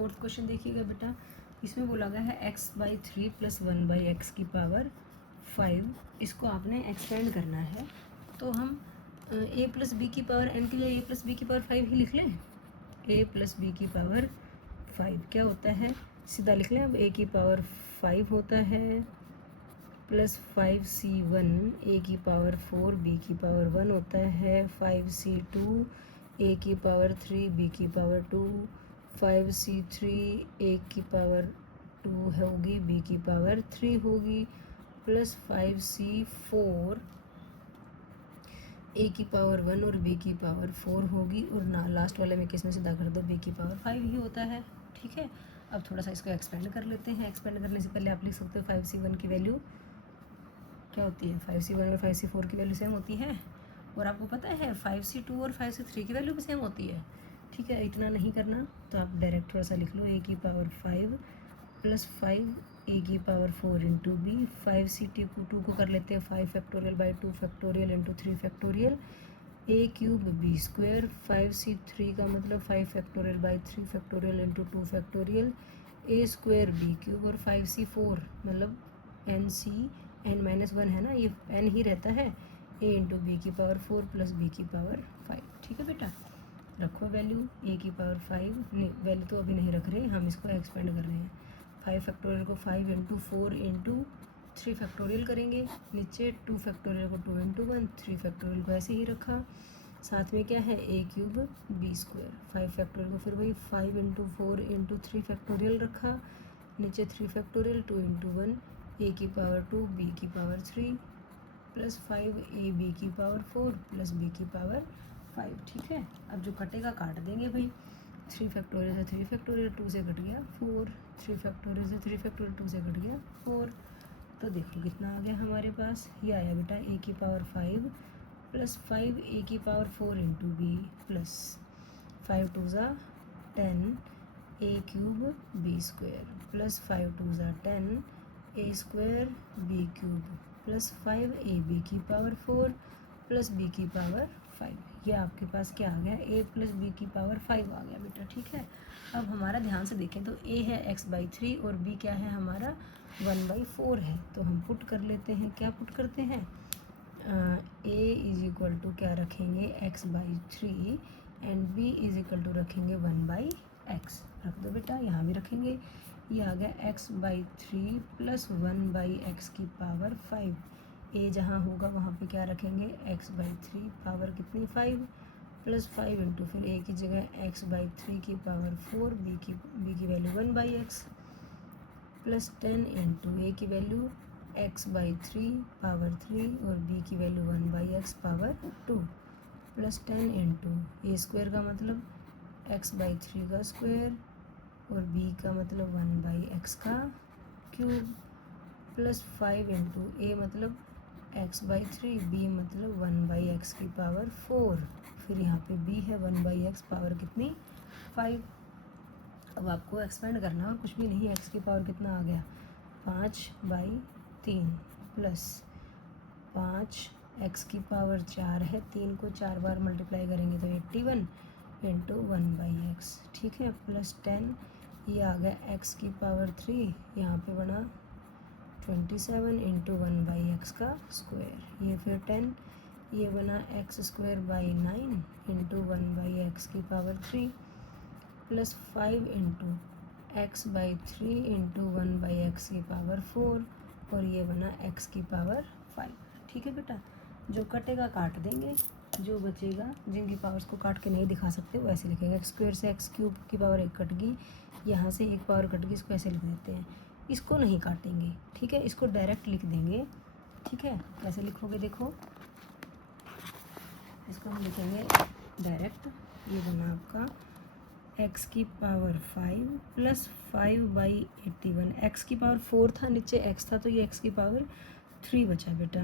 Fourth question देखिएगा बेटा, इसमें बोला गया है x/3 + 1/x की पावर 5, इसको आपने एक्सपेंड करना है। तो हम a + b की पावर n के लिए a + b की पावर 5 ही लिख लें। a + b की पावर 5 क्या होता है, सीधा लिख लें। अब a की पावर 5 होता है प्लस 5c1 a की पावर 4 b की पावर 1 होता है, 5c2 a की पावर 3 b की पावर 2, 5c3 a की पावर 2 होगी b की पावर 3 होगी, प्लस 5c4 a की पावर 1 और b की पावर 4 होगी, और ना लास्ट वाले में किसमें सीधा कर दो, b की पावर 5 ही होता है। ठीक है, अब थोड़ा सा इसको एक्सपेंड कर लेते हैं। एक्सपेंड करने से पहले आप लिख सकते हो 5c1 की वैल्यू क्या होती है, 5c1 और 5c4 की वैल्यू सेम होती है, और आपको पता है 5c2 और 5c3 की वैल्यू भी सेम होती है। ठीक है, इतना नहीं करना तो आप डायरेक्ट थोड़ा सा लिख लो, a की पावर 5 प्लस 5 a की पावर 4 इंटू बी, 5c2 को कर लेते हैं 5 factorial by 2 factorial into 3 factorial, a cube b square, 5c3 का मतलब 5 factorial by 3 factorial into 2 factorial, a square b cube, और 5c4 मतलब n-1 है ना, ये n ही रहता है, a इंटू बी की पावर 4 प्लस b की पावर 5। ठीक है बेटा, रखो वैल्यू a की पावर 5, नहीं वैल्यू तो अभी नहीं रख रहे, हम इसको एक्सपेंड कर रहे हैं। 5 फैक्टोरियल को 5 इंटू 4 इंटू 3 फैक्टोरियल करेंगे, नीचे 2 फैक्टोरियल को 2 इंटू 1, 3 फैक्टोरियल को ऐसे ही रखा, साथ में क्या है a cube b square, 5 factorial को फिर वही 5 इंटू 4 इंटू 3 फैक्टोरियल रखा, नीचे 3 फैक्टोरियल 2 इंटू 1, a की पावर 2 b की पावर 3 प्लस 5ab की पावर 4 प्लस b की पावर 5। ठीक है, अब जो कटेगा काट देंगे भाई, 3 फैक्टोरियल से 3 फैक्टोरियल 2 से कट गया 4, 3 फैक्टोरियल से 3 फैक्टोरियल 2 से कट गया 4, तो देखो कितना आ गया हमारे पास, ये आया बेटा a की पावर 5 प्लस 5a की पावर 4 इंटू बी प्लस 5 2 ज़ा 10 a cube b square plus 5 2 ज़ा 10 a square b cube plus 5ab की पावर 4 प्लस b की पावर 5। ये आपके पास क्या आ गया, a प्लस b की पावर 5 आ गया बेटा। ठीक है, अब हमारा ध्यान से देखें तो a है x/3 और b क्या है हमारा 1/4 है, तो हम पुट कर लेते हैं। क्या पुट करते हैं, a इज इक्वल टू क्या रखेंगे x/3 and b is equal to रखेंगे 1/x, रख दो बेटा, यहाँ भी रखेंगे। ये आ गया x/3 प्लस 1/x की पावर 5, a जहाँ होगा वहाँ पे क्या रखेंगे x/3 पावर कितनी 5 प्लस 5 इंटू फिर a की जगह x/3 की पावर 4, b की value 1/x plus 10 into a की वैल्यू x/3 पावर 3 और b की value 1/x power 2 plus 10 into a square का मतलब x/3 का स्क्वायर और b का मतलब 1/x का क्यूब प्लस 5 इंटू a मतलब x/3, b मतलब 1/x की पावर 4, फिर यहाँ पे b है 1/x पावर कितनी 5। अब आपको एक्सपेंड करना और कुछ भी नहीं, x की पावर कितना आ गया 5/3 प्लस 5 x की पावर 4 है, 3 को 4 बार मल्टीप्लाई करेंगे तो 81 इंटू 1/x। ठीक है, प्लस 10, ये आ गया x की पावर 3, यहाँ पे बना 27 इंटू 1/x का स्क्वायर, ये फिर 10, ये बना x square by 9 into 1/x की power 3 plus 5 into x/3 into 1/x की पावर 4, और ये बना x की पावर 5। ठीक है बेटा, जो कटेगा काट देंगे, जो बचेगा जिनकी पावर्स को काट के नहीं दिखा सकते वो ऐसे लिखेंगे, x स्क्वायर से x क्यूब की पावर 1 कट गई, यहाँ से एक पावर कट गई, इसको ऐसे लिख देते हैं, इसको नहीं काटेंगे। ठीक है, इसको डायरेक्ट लिख देंगे। ठीक है, कैसे लिखोगे देखो, इसको हम लिखेंगे डायरेक्ट, ये बना आपका x की पावर 5 प्लस 5/81, x की पावर 4 था, नीचे x था तो ये x की पावर 3 बचा बेटा,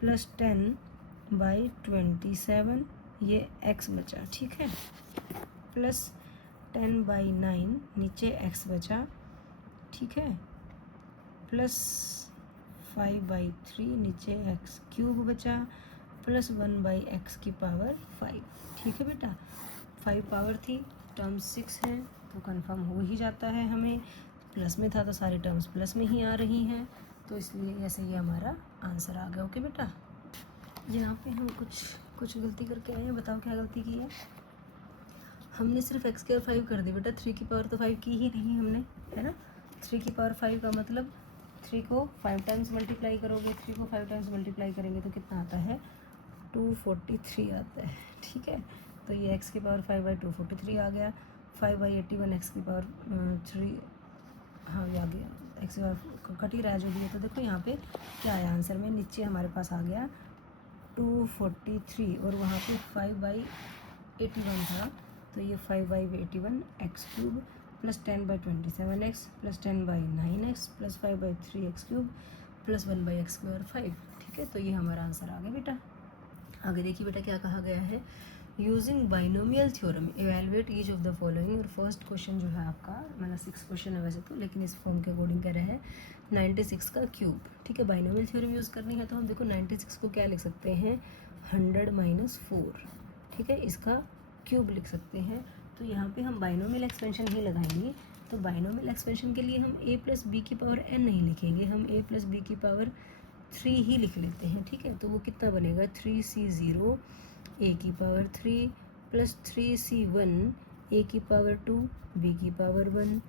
प्लस 10/27 ये x बचा। ठीक है, प्लस 10/9 नीचे x बचा। ठीक है, प्लस 5/3 नीचे x क्यूब बचा, प्लस 1/x की पावर 5। ठीक है बेटा, 5 पावर थी, टर्म 6 है तो कंफर्म हो ही जाता है हमें। प्लस में था तो सारे टर्म्स प्लस में ही आ रही हैं, तो इसलिए ऐसे ये हमारा आंसर आ गया। ओके बेटा, यहाँ पे हम कुछ गलती करके आए हैं, बताओ क्या गलती की है। हमने सिर्फ x की पावर 5 कर दी बेटा, 3 की पावर तो 5 की ही नहीं हमने, है ना। 3 की पावर 5 का मतलब 3 को 5 टाइम्स मल्टीप्लाई करोगे, 3 को 5 टाइम्स मल्टीप्लाई करेंगे तो कितना आता है, 243 आता है। ठीक है, तो ये x की पावर 5/243 आ गया। 5/81 x की पावर 3, हाँ ये आ गया, x की पावर कट ही रहा है जो भी है। तो देखो यहाँ पे क्या आया आंसर में, नीचे हमारे पास आ गया 243 और वहाँ पे 5/81 था, तो ये 5/81 x³ plus 10/27x plus 10/9x plus 5/3x³ plus 1/x²5। ठीक है, तो ये हमारा आंसर आ गया बेटा। आगे देखिए बेटा क्या कहा गया है, using binomial theorem evaluate each of the following. और फर्स्ट क्वेश्चन जो है आपका, मतलब 6 क्वेश्चन है वैसे तो, लेकिन इस फॉर्म के अकॉर्डिंग कह रहे हैं 96 का क्यूब। ठीक है, बाइनोमियल थ्योरम यूज़ करनी है तो हम देखो 96 को क्या लिख सकते हैं, 100 - 4। ठीक है, इसका क्यूब लिख सकते हैं। तो यहाँ पे हम बाइनोमियल एक्सपेंशन ही लगाएंगे। तो बाइनोमियल एक्सपेंशन के लिए हम a + b की पावर n नहीं लिखेंगे, हम a + b की पावर 3 ही लिख लेते हैं। ठीक है, तो वो कितना बनेगा, 3c0 a की पावर 3 प्लस 3c1 a की पावर 2 b की पावर 1।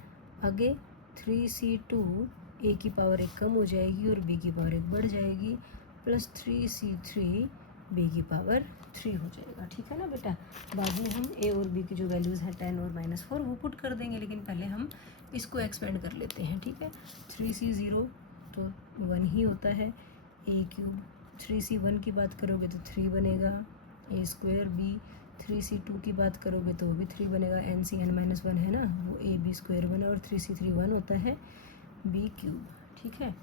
आगे 3c2 a की पावर 1 कम हो जाएगी और b की पावर 1 बढ़ जाएगी, प्लस 3c3 b की पावर 3 हो जाएगा। ठीक है ना बेटा, बाद में हम a और b की जो वैल्यूज़ हैं 10 और -4 वो पुट कर देंगे, लेकिन पहले हम इसको एक्सपेंड कर लेते हैं। ठीक है, 3c0 तो 1 ही होता है, a³, 3c1 की बात करोगे तो 3 बनेगा, a² b, 3c2 की बात करोगे तो वो भी 3 बनेगा, n(n-1) है ना, वो ab² बना, और 3c3 1 होता है, b³। ठीक है,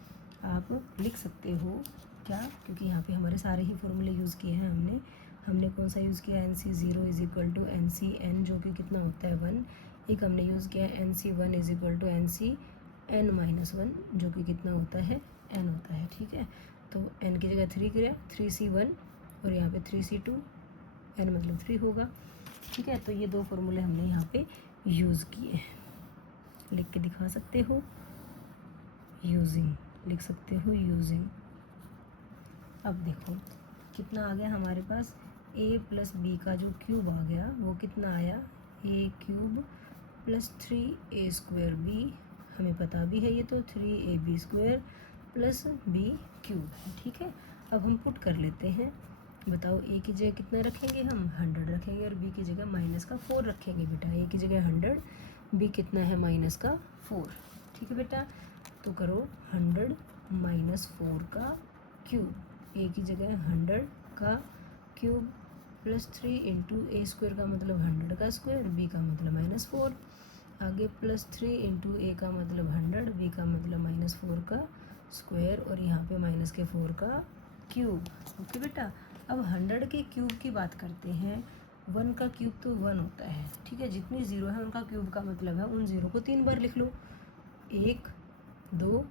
आप लिख सकते हो क्या, क्योंकि यहाँ पे हमारे सारे ही फॉर्मूले यूज़ किए हैं हमने कौन सा यूज़ किया, nc0 = ncn जो कि कितना होता है 1। एक हमने यूज़ किया nc1 = ncn-1 जो कि कितना होता है n होता है। ठीक है, तो n की जगह 3 किया, 3c1 और यहाँ पे 3c2, n मतलब 3 होगा। ठीक है, तो ये दो फॉर्मूले हमने यहाँ पे यूज़ किए हैं, लिख के दिखा सकते हो, यूजिंग लिख सकते हो, यूजिंग। अब देखो कितना आ गया हमारे पास, a + b का जो क्यूब आ गया वो कितना आया, a³ प्लस 3a² b, हमें पता भी है ये तो 3ab² प्लस b³ है। ठीक है, अब हम पुट कर लेते हैं, बताओ a की जगह कितना रखेंगे हम, 100 रखेंगे, और b की जगह -4 रखेंगे बेटा। a की जगह 100, b कितना है -4। ठीक है बेटा, तो करो 100 - 4 का क्यूब, a की जगह 100 का क्यूब प्लस 3 × a² का मतलब 100 का स्क्वायर, b का मतलब -4, आगे प्लस 3 × a का मतलब 100, b का मतलब -4 का स्क्वायर, और यहाँ पे -4 का क्यूब। ओके बेटा, अब 100 के क्यूब की बात करते हैं, 1 का क्यूब तो 1 होता है। ठीक है, जितनी ज़ीरो है उनका क्यूब का मतलब है उन ज़ीरो को 3 बार लिख लो, 1 2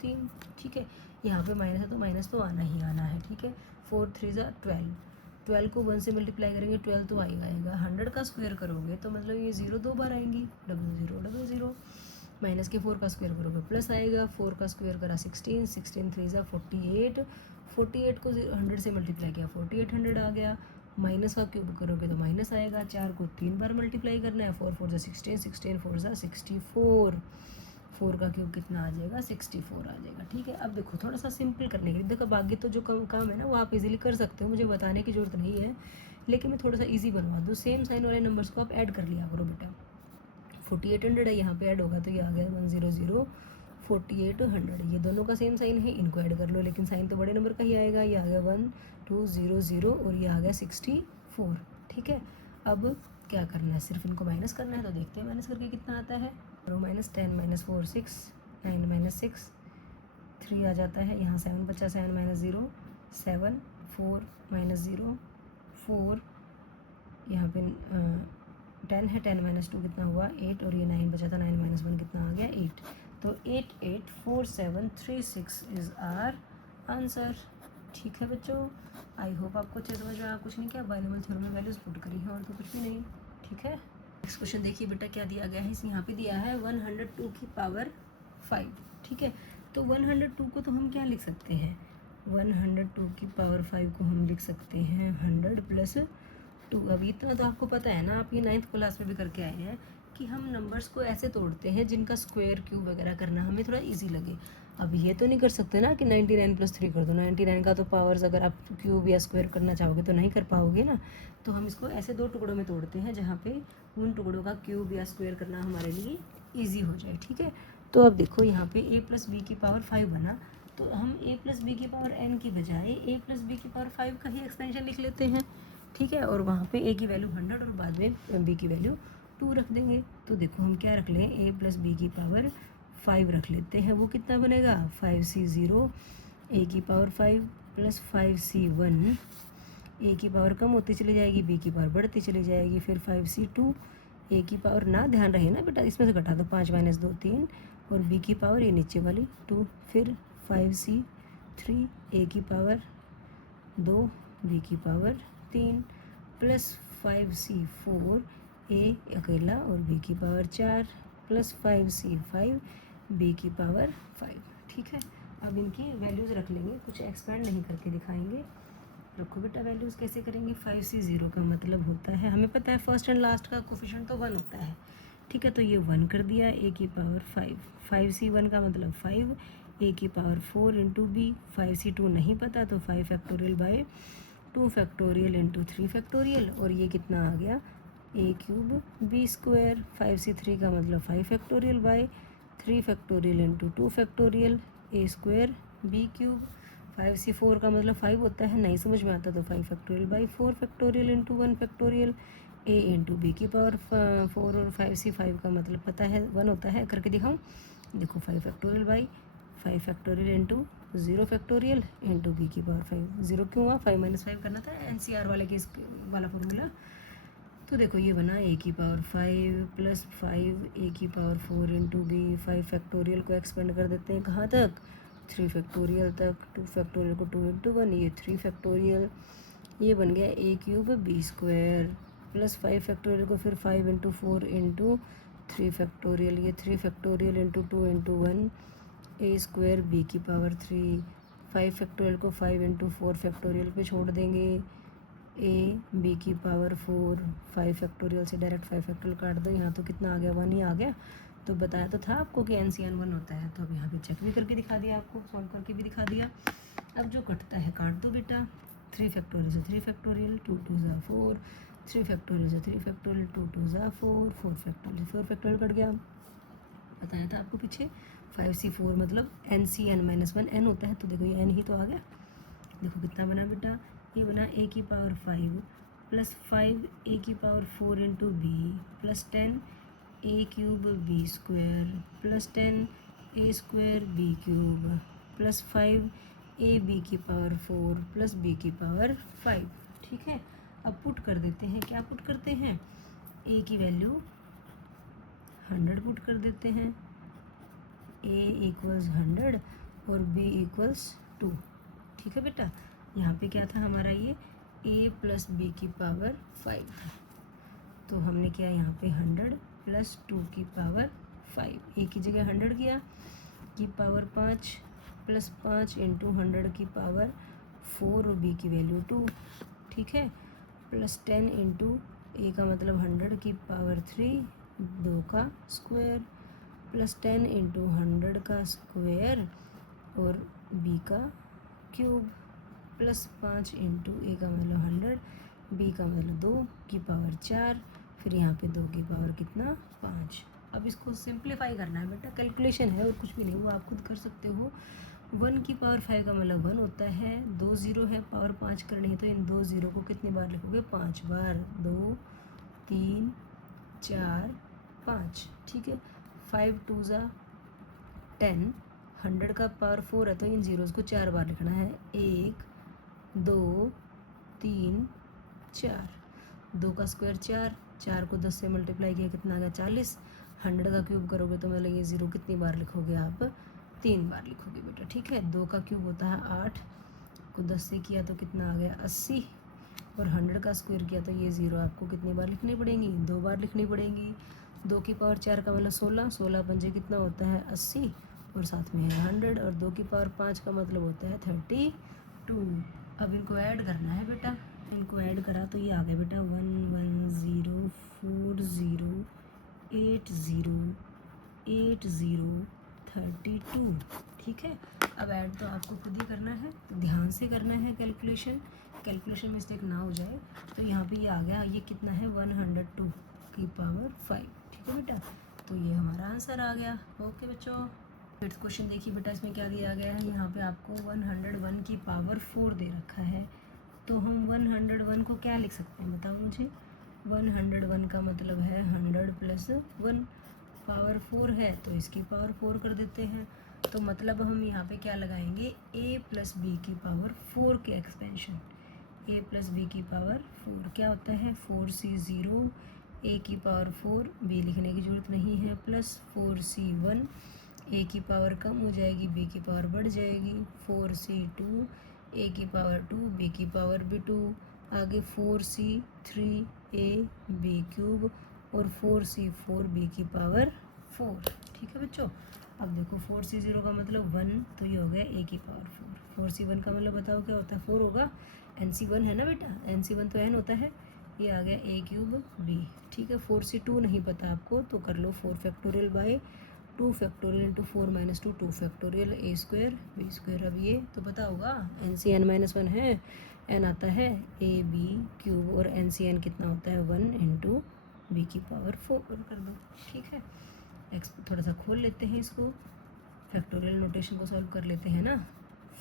3। ठीक है, यहाँ पे माइनस है तो माइनस तो आना ही आना है। ठीक है, 4 3 = 12, 12 को 1 से मल्टीप्लाई करेंगे 12 तो आएगा। 100 का स्क्वायर करोगे तो मतलब ये 0 2 बार आएंगी, 00 00। -4 का स्क्वायर करोगे प्लस आएगा, 4 का स्क्वायर करा 16, 16 3 = 48, 48 को 100 से मल्टीप्लाई किया 4800 आ गया। माइनस का क्यूब करोगे तो माइनस आएगा, 4 को 3 बार मल्टीप्लाई करना है, 4 4 = 16, 16 4 = 64, 4 का क्यूब कितना आ जाएगा, 64 आ जाएगा। ठीक है, अब देखो थोड़ा सा सिंपल करने के लिए, देखो बाकी तो जो काम है ना वो आप इजीली कर सकते हो, मुझे बताने की ज़रूरत नहीं है, लेकिन मैं थोड़ा सा इजी बनवा दूँ। सेम साइन वाले नंबर्स को आप ऐड कर लिया करो बेटा, 4800 है यहाँ पे ऐड होगा तो ये आ गया 100, 4800, ये दोनों का सेम साइन है, इनको ऐड कर लो, लेकिन साइन तो बड़े नंबर का ही आएगा, ये आ गया 1200 और ये आ गया 64। ठीक है, अब क्या करना है, सिर्फ इनको माइनस करना है, तो देखते हैं माइनस करके कितना आता है। -10 - 4 6, 9 - 6 3 आ जाता है, यहाँ 7 बचा, 7 - 0 7, 4 - 0 4, यहाँ पे 10 है, 10 - 2 कितना हुआ 8, और ये 9 बचा था, 9 - 1 कितना आ गया 8। तो 884736 इज़ आर आंसर। ठीक है बच्चों, आई होप आपको अच्छे समझ में आया। कुछ नहीं किया, बाइनोमियल थ्योरम में वैल्यूज पुट करी है और तो कुछ भी नहीं। ठीक है। नेक्स्ट क्वेश्चन देखिए बेटा क्या दिया गया है। इस यहाँ पे दिया है 102 की पावर 5, ठीक है। तो 102 को तो हम क्या लिख सकते हैं, 102 की पावर 5 को हम लिख सकते हैं 100 प्लस 2। अब इतना तो आपको पता है ना, आप ये 9th क्लास में भी करके आए हैं कि हम नंबर्स को ऐसे तोड़ते हैं जिनका स्क्वायर क्यूब वगैरह करना हमें थोड़ा इजी लगे। अब ये तो नहीं कर सकते ना कि 99 प्लस 3 कर दो, 99 का तो पावर्स अगर आप क्यूब या स्क्वायर करना चाहोगे तो नहीं कर पाओगे ना। तो हम इसको ऐसे 2 टुकड़ों में तोड़ते हैं जहाँ पे उन टुकड़ों का क्यूब या स्क्वायर करना हमारे लिए ईजी हो जाए, ठीक है। तो अब देखो यहाँ पे a प्लस बी की पावर 5 बना, तो हम a प्लस बी की पावर n की बजाय a प्लस बी की पावर 5 का ही एक्सपेंशन लिख लेते हैं, ठीक है। और वहाँ पे a की वैल्यू 100 और बाद में b की वैल्यू 2 रख देंगे। तो देखो हम क्या रख लें, a प्लस बी की पावर 5 रख लेते हैं। वो कितना बनेगा, 5c0 a की पावर 5 प्लस 5c1, a की पावर कम होती चली जाएगी, b की पावर बढ़ती चली जाएगी, फिर 5c2 a की पावर ना ध्यान रहे ना बेटा, इसमें से घटा दो, 5 माइनस 2 3, और b की पावर ये नीचे वाली 2, फिर 5c3 a की पावर 2 b की पावर 3 प्लस 5c4 a अकेला और b की पावर 4 प्लस 5c5 b की पावर 5, ठीक है। अब इनकी वैल्यूज़ रख लेंगे, कुछ एक्सपेंड नहीं करके दिखाएंगे। रखो बेटा वैल्यूज़ कैसे करेंगे, 5c0 का मतलब होता है, हमें पता है फर्स्ट एंड लास्ट का कोफिशिएंट तो 1 होता है, ठीक है। तो ये 1 कर दिया, a की पावर 5, 5c1 का मतलब 5, a की पावर 4 इंटू बी, 5c2 नहीं पता तो 5 factorial by 2 factorial into 3 factorial, और ये कितना आ गया a cube b square, 5c3 का मतलब 5 factorial by 3 factorial into 2 factorial a square b cube, 5c4 का मतलब 5 होता है, नहीं समझ में आता तो 5 factorial by 4 factorial into 1 factorial a into B की पावर 4, और 5c5 का मतलब पता है 1 होता है, करके दिखाऊं, देखो 5 factorial by 5 factorial into 0 factorial into B की पावर 5, 0 क्यों हुआ, 5 माइनस 5 करना था NCR वाले के वाला फॉर्मूला। तो देखो ये बना a की पावर 5 प्लस 5 a की पावर 4 इंटू बी, 5 फैक्टोरियल को एक्सपेंड कर देते हैं कहाँ तक, 3 फैक्टोरियल तक, 2 फैक्टोरियल को 2 इंटू 1, ये 3 फैक्टोरियल, ये बन गया a cube b square, plus 5 factorial को फिर 5 इंटू 4 इंटू 3 फैक्टोरियल, ये 3 factorial into 2 into 1 a square b की पावर 3, 5 फैक्टोरियल को 5 इंटू 4 फैक्टोरियल पे छोड़ देंगे, a b की पावर 4, 5 फैक्टोरियल से डायरेक्ट 5 फैक्टोरियल काट दो, यहाँ तो कितना आ गया, 1 ही आ गया। तो बताया तो था आपको कि NCN 1 होता है, तो अब यहाँ पे चेक भी करके दिखा दिया, आपको सॉल्व करके भी दिखा दिया। अब जो कटता है काट दो बेटा, 3 फैक्टोरियल से 3 फैक्टोरियल, 2 2 ज़ा 4, 3 फैक्टोरियल से 3 फैक्टोरियल, 2 2 ज़ा 4, 4 फैक्टोरियल से 4 फैक्टोरियल कट गया। बताया था आपको पीछे 5c4 मतलब NCN-1 n होता है, तो देखो ये n ही तो आ गया। देखो कितना बना बेटा, ये बना a की पावर 5 प्लस 5 a की power 4 into B plus 10 a cube b square plus 10 a square b cube plus 5 a b की पावर 4 प्लस b की पावर 5, ठीक है। अब पुट कर देते हैं, क्या पुट करते हैं, a की वैल्यू 100 पुट कर देते हैं, a इक्वल्स 100 और b इक्वल्स 2, ठीक है बेटा। यहाँ पे क्या था हमारा, ये a प्लस बी की पावर 5 था, तो हमने किया यहाँ पे 100 प्लस 2 की पावर 5, a की जगह 100 किया, की पावर 5 प्लस 5 इंटू 100 की पावर 4 और b की वैल्यू 2, ठीक है, प्लस 10 इंटू a का मतलब 100 की पावर 3, 2 का स्क्वायर, प्लस 10 इंटू 100 का स्क्वायर और b का क्यूब, प्लस 5 इंटू ए का मतलब 100, बी का मतलब 2 की पावर 4, फिर यहाँ पे 2 की पावर कितना 5। अब इसको सिंप्लीफाई करना है बेटा, कैलकुलेशन है और कुछ भी नहीं, वो आप खुद कर सकते हो। 1 की पावर 5 का मतलब 1 होता है, 2 ज़ीरो है, पावर 5 करनी है तो इन 2 ज़ीरो को कितनी बार लिखोगे, 5 बार, 2 3 4 5, ठीक है। 5 2 ज़ा 10, 100 का पावर 4 है तो इन ज़ीरोज़ को 4 बार लिखना है, 1 2 3 4, 2 का स्क्वायर 4, 4 को 10 से मल्टीप्लाई किया कितना आ गया 40, 100 का क्यूब करोगे तो मतलब ये ज़ीरो कितनी बार लिखोगे आप, 3 बार लिखोगे बेटा, ठीक है। 2 का क्यूब होता है 8, को 10 से किया तो कितना आ गया 80, और 100 का स्क्वायर किया तो ये 0 आपको कितनी बार लिखनी पड़ेंगी, 2 बार लिखनी पड़ेंगी। 2 की पावर 4 का मतलब 16, 16 पंजे कितना होता है 80 और साथ में है 100, और 2 की पावर 5 का मतलब होता है 32। अब इनको ऐड करना है बेटा, इनको ऐड करा तो ये आ गया बेटा 11040808032। ठीक है, अब ऐड तो आपको खुद ही करना है, ध्यान से करना है कैलकुलेशन मिस्टेक ना हो जाए। तो यहाँ पे ये आ गया, ये कितना है 102 की पावर 5। ठीक है बेटा, तो ये हमारा आंसर आ गया। ओके बच्चों, फिफ्थ क्वेश्चन देखिए बेटा, इसमें क्या दिया गया है, यहाँ पे आपको 101 की पावर 4 दे रखा है। तो हम 101 को क्या लिख सकते हैं बताओ मुझे। 101 का मतलब है 100 प्लस 1, पावर 4 है तो इसकी पावर 4 कर देते हैं। तो मतलब हम यहाँ पे क्या लगाएंगे, a प्लस बी की पावर 4 के एक्सपेंशन। a प्लस बी की पावर 4 क्या होता है 4c0, a की पावर 4, b लिखने की ज़रूरत नहीं है, प्लस 4c1, a की पावर कम हो जाएगी, b की पावर बढ़ जाएगी, 4c2, a की पावर 2, b की पावर भी 2, आगे 4c3a b क्यूब और 4c4 b की पावर 4। ठीक है बच्चों, अब देखो 4c0 का मतलब 1, तो ये हो गया a की पावर 4। 4c1 का मतलब बताओ क्या होता है 4 होगा, nc1 है ना बेटा, nc1 तो n होता है, ये आ गया a क्यूब b। ठीक है, 4c2 नहीं पता आपको तो कर लो 4 factorial by 2 factorial into 4 minus 2, 2 factorial a square b square. अब ये तो पता होगा nc(n-1) है, n आता है a b क्यूब और nc(n) कितना होता है 1 इंटू बी की पावर 4 कर दो। ठीक है, एक्स थोड़ा सा खोल लेते हैं इसको, फैक्टोरियल नोटेशन को सॉल्व कर लेते हैं ना।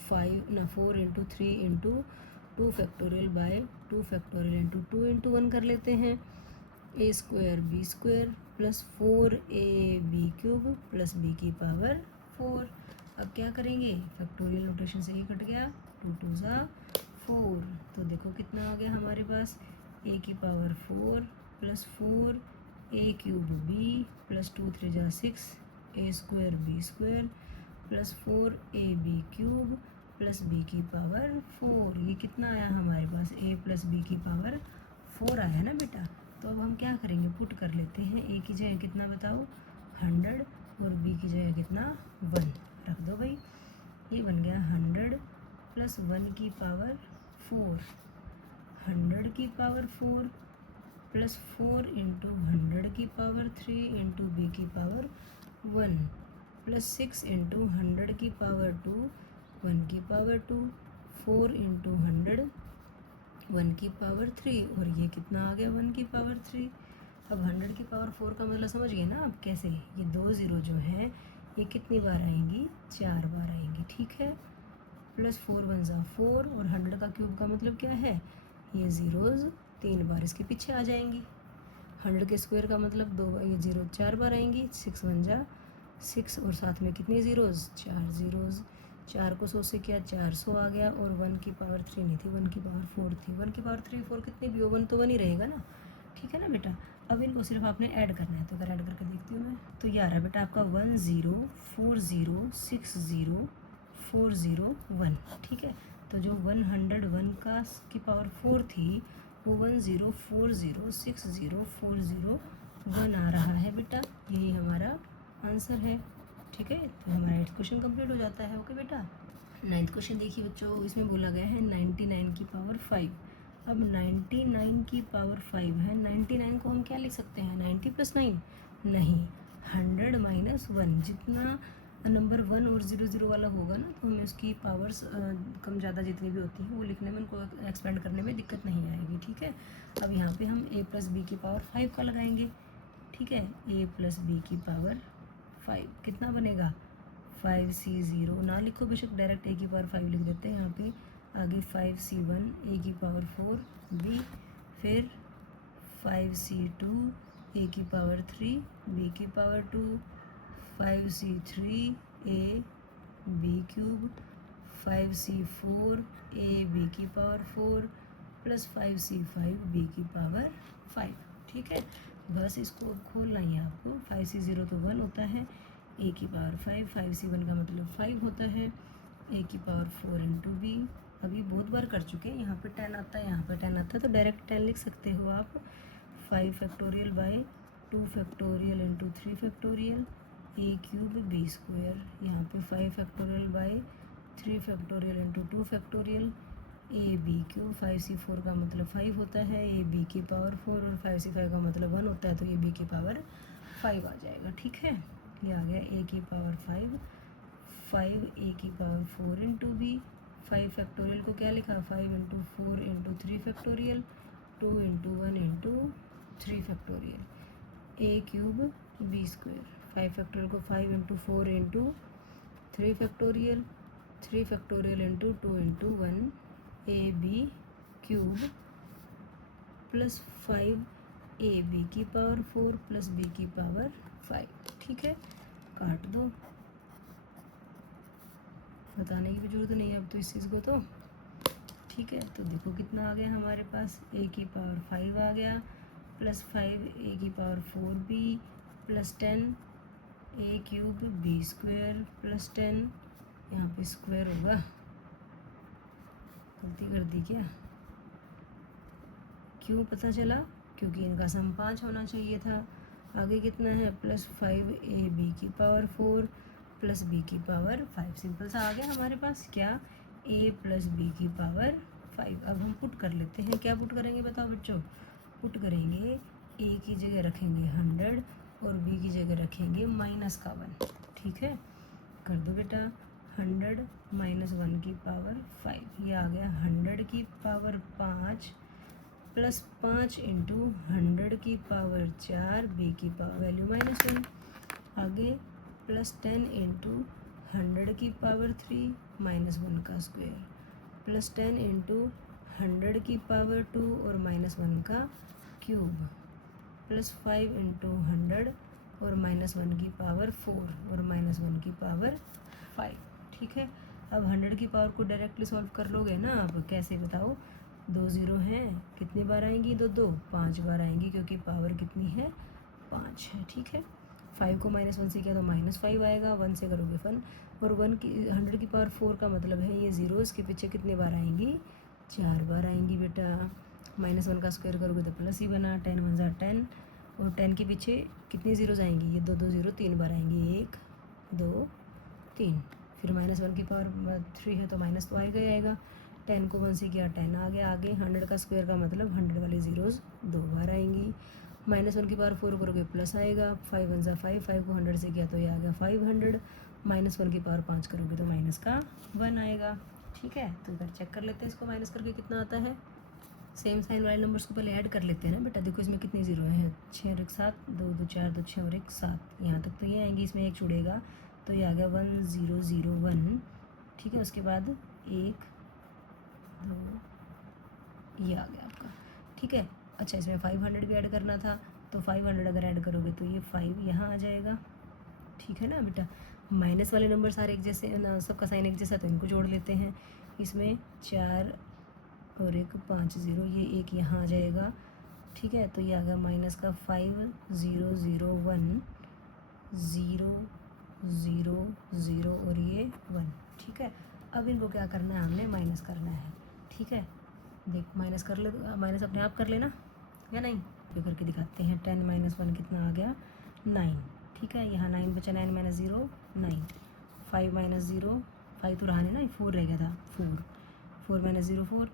4 into 3 into 2 factorial by 2 factorial into 2 into 1 कर लेते हैं, a square b square plus 4ab cube plus b की पावर 4। अब क्या करेंगे, फैक्टोरियल नोटेशन से ही कट गया, 2 2 ज़ा 4, तो देखो कितना आ गया हमारे पास, a की power 4 plus 4a cube b plus 2 3 ज़ा 6, a square b square plus 4ab cube plus b की पावर 4। ये कितना आया हमारे पास, a प्लस b की पावर 4 आया ना बेटा। तो अब हम क्या करेंगे, पुट कर लेते हैं, a की जगह कितना बताओ 100 और b की जगह कितना 1 रख दो भाई। ये बन गया 100 प्लस 1 की पावर 4, 100 की पावर 4 प्लस 4 इंटू 100 की पावर 3 इंटू बी की पावर 1 प्लस 6 इंटू 100 की पावर 2, 1 की पावर 2, 4 इंटू 100 1 की पावर 3, और ये कितना आ गया 1 की पावर 3। अब 100 की पावर 4 का मतलब समझ गए ना आप कैसे, ये 2 ज़ीरो जो है ये कितनी बार आएंगी, 4 बार आएंगी। ठीक है, प्लस 4 1 ज़ा 4, और 100 का क्यूब का मतलब क्या है, ये ज़ीरोज़ 3 बार इसके पीछे आ जाएंगी। 100 के स्क्वायर का मतलब 2 ये 0 4 बार आएंगी, 6 1 ज़ा 6, और साथ में कितनी ज़ीरोज़ 4 ज़ीरोज़, 4 को 100 से किया 400 आ गया, और 1 की पावर 3 नहीं थी, 1 की पावर 4 थी। 1 की पावर 3 4 कितनी भी हो, 1 तो 1 ही रहेगा ना। ठीक है ना बेटा, अब इनको सिर्फ आपने ऐड करना है, तो अगर ऐड करके देखती हूँ मैं, तो ये आ रहा है बेटा आपका 104060401। ठीक है, तो जो 101 का की पावर 4 थी वो 104060401 आ रहा है बेटा, यही हमारा आंसर है। ठीक है, तो हमारा 8th क्वेश्चन कंप्लीट हो जाता है। ओके बेटा, 9th क्वेश्चन देखिए बच्चों, इसमें बोला गया है 99 की पावर 5। अब 99 की पावर 5 है, 99 को हम क्या लिख सकते हैं 90 प्लस 9, नहीं 100 माइनस 1, जितना नंबर 1 और 0 0 वाला होगा ना तो हमें उसकी पावर्स कम ज़्यादा जितनी भी होती हैं वो लिखने में, उनको एक्सपेंड करने में दिक्कत नहीं आएगी। ठीक है, अब यहाँ पे हम a प्लस बी की पावर 5 का लगाएंगे। ठीक है, a प्लस बी की पावर 5 कितना बनेगा 5c0, ना लिखो बेशक, डायरेक्ट a की पावर 5 लिख देते हैं यहाँ पे, आगे 5c1 a की पावर 4 b, फिर 5c2 a की पावर 3 b की power 2, 5c3 a b cube, 5c4 a b की पावर 4 प्लस 5c5 b की पावर 5। ठीक है, बस इसको खोलना ही है आपको। 5c0 तो 1 होता है, a की पावर 5, 5c1 का मतलब 5 होता है, a की पावर 4 इंटू बी अभी बहुत बार कर चुके हैं। यहाँ पे 10 आता है, यहाँ पे 10 आता है, तो डायरेक्ट 10 लिख सकते हो आप। 5 factorial by 2 factorial into 3 factorial A cube B square. यहाँ पे 5 factorial by 3 factorial into 2 factorial A B cube. 5c4 का मतलब 5 होता है, ए बी की पावर 4, और 5c5 का मतलब 1 होता है, तो ए बी की पावर 5 आ जाएगा। ठीक है, ये आ गया ए की पावर 5, 5 ए की पावर 4 इंटू बी। 5 फैक्टोरियल को क्या लिखा, 5 into 4 into 3 factorial, 2 into 1 into 3 factorial A cube B square. 5 factorial को 5 into 4 into 3 factorial, 3 factorial into 2 into 1 A B cube plus 5 A B की पावर 4 प्लस बी की power 5। ठीक है, काट दो, बताने की भी जरूरत नहीं है अब तो इस चीज़ को तो। ठीक है, तो देखो कितना आ गया हमारे पास, ए की पावर 5 आ गया प्लस 5 ए की पावर 4 बी प्लस 10 ए क्यूब बी स्क्वायर प्लस 10, यहाँ पे स्क्वायर होगा, गलती कर दी क्या? क्यों पता चला? क्योंकि इनका सम 5 होना चाहिए था। आगे कितना है, प्लस 5 ए बी की पावर 4 प्लस बी की पावर 5। सिंपल सा आ गया हमारे पास, क्या, ए प्लस बी की पावर 5। अब हम पुट कर लेते हैं, क्या पुट करेंगे बताओ बच्चों? पुट करेंगे, ए की जगह रखेंगे 100 और बी की जगह रखेंगे -1। ठीक है, कर दो बेटा, 100 -1 की पावर 5, ये आ गया 100 की पावर 5 प्लस 5 इंटू 100 की पावर 4, बी की पावर वैल्यू -1। आगे प्लस 10 इंटू 100 की पावर 3 -1 का स्क्वायर प्लस 10 इंटू 100 की पावर 2 और -1 का क्यूब प्लस 5 इंटू 100 और -1 की पावर 4 और -1 की पावर 5। ठीक है, अब 100 की पावर को डायरेक्टली सॉल्व कर लोगे ना आप, कैसे बताओ? 2 0 हैं, कितनी बार आएंगी? 2 2 5 बार आएंगी, क्योंकि पावर कितनी है, 5 है। ठीक है, 5 को -1 से किया तो -5 आएगा, 1 से करोगे 1, और 100 की पावर 4 का मतलब है ये 0, इसके पीछे कितने बार आएंगी? 4 बार आएंगी बेटा। -1 का स्क्वायर करोगे तो प्लस ही बना, 10 1 ज़ा 10, और 10 के पीछे कितनी ज़ीरोज़ आएंगी? ये 2 2 0 3 बार आएंगी, 1 2 3। फिर -1 की पावर 3 है तो माइनस तो आएगा ही आएगा। 10 को 1 से किया 10 आ गया आगे। 100 का स्क्वायर का मतलब 100 वाली ज़ीरोज़ 2 बार आएंगी। -1 की पावर 4 करोगे प्लस आएगा, 5 1 ज़ा 5, 5 को 100 से किया तो ये आ गया 500। -1 की पावर 5 करोगे तो माइनस का 1 आएगा। ठीक है, तो इधर चेक कर लेते हैं इसको माइनस करके कितना आता है। सेम साइन वाले नंबर्स को पहले ऐड कर लेते हैं ना बेटा। देखो इसमें कितनी ज़ीरो है, 6 और 1 7, 2 2 4 2 6 और 1 7, यहाँ तक तो ये आएंगी, इसमें एक जुड़ेगा तो ये आ गया 1 0 0 1। ठीक है, उसके बाद 1 2 ये आ गया आपका। ठीक है, अच्छा इसमें 500 भी ऐड करना था, तो 500 अगर ऐड करोगे तो ये 5 यहाँ आ जाएगा। ठीक है ना बेटा, माइनस वाले नंबर सारे एक जैसे ना, सबका साइन एक जैसा, तो इनको जोड़ लेते हैं। इसमें 4 और 1 5 0, ये 1 यहाँ आ जाएगा। ठीक है, तो ये आ गया माइनस का 5 0 0 1 0 0 0 और ये 1। ठीक है, अब इनको क्या करना है, हमने माइनस करना है। ठीक है, देख माइनस कर ले, माइनस अपने आप कर लेना या नहीं, ये करके दिखाते हैं। 10 -1 कितना आ गया, 9। ठीक है, यहाँ 9 बचा, 9 - 0 9, 5 - 0 5 तो रहा नहीं ना, 4 रह गया था, 4 4 - 0 4,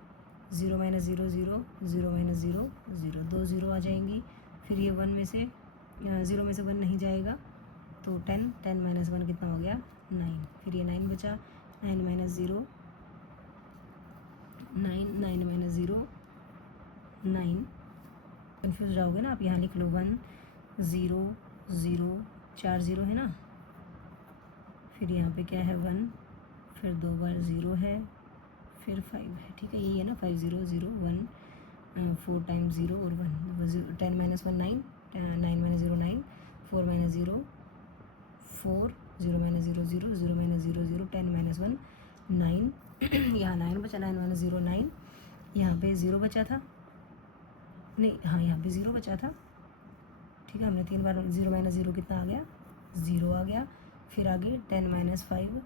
0 - 0 0 0 - 0 0, 2 0 आ जाएंगी। फिर ये 1 में से 0 में से 1 नहीं जाएगा, तो 10 10 - 1 कितना हो गया, 9। फिर ये 9 बचा, 9 - 0 9 9 - 0 9। कन्फ्यूज जाओगे ना आप, यहाँ लिख लो 1 0 0 4 0 है ना, फिर यहाँ पे क्या है 1, फिर 2 बार 0 है, फिर 5 है। ठीक है, यही है ना, 5 0 0 1, 4 टाइम्स 0 और 1, 10 - 1 9, 9 - 0 9, 4 - 0 4, 0 - 0 0 0 - 0 0, 10 - 1 9। यहाँ 9 बचा, 9 - 0 9, यहाँ पे 0 बचा था, नहीं हाँ यहाँ पे 0 बचा था। ठीक है, हमने 3 बार 0 - 0 कितना आ गया, 0 आ गया। फिर आगे 10 - 5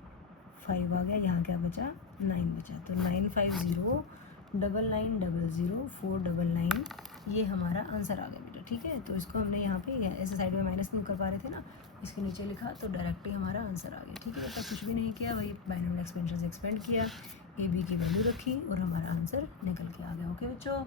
5 आ गया, यहाँ क्या बचा 9 बचा, तो 95099900 ये हमारा आंसर आ गया बेटा। ठीक है, तो इसको हमने यहाँ पे ऐसे साइड में माइनस नहीं कर पा रहे थे ना, इसके नीचे लिखा तो डायरेक्टली हमारा आंसर आ गया। ठीक है बेटा, कुछ भी नहीं किया, वही बाइनोमियल एक्सपेंशन से एक्सपेंड किया, ए बी की वैल्यू रखी और हमारा आंसर निकल के आ गया। ओके बच्चों।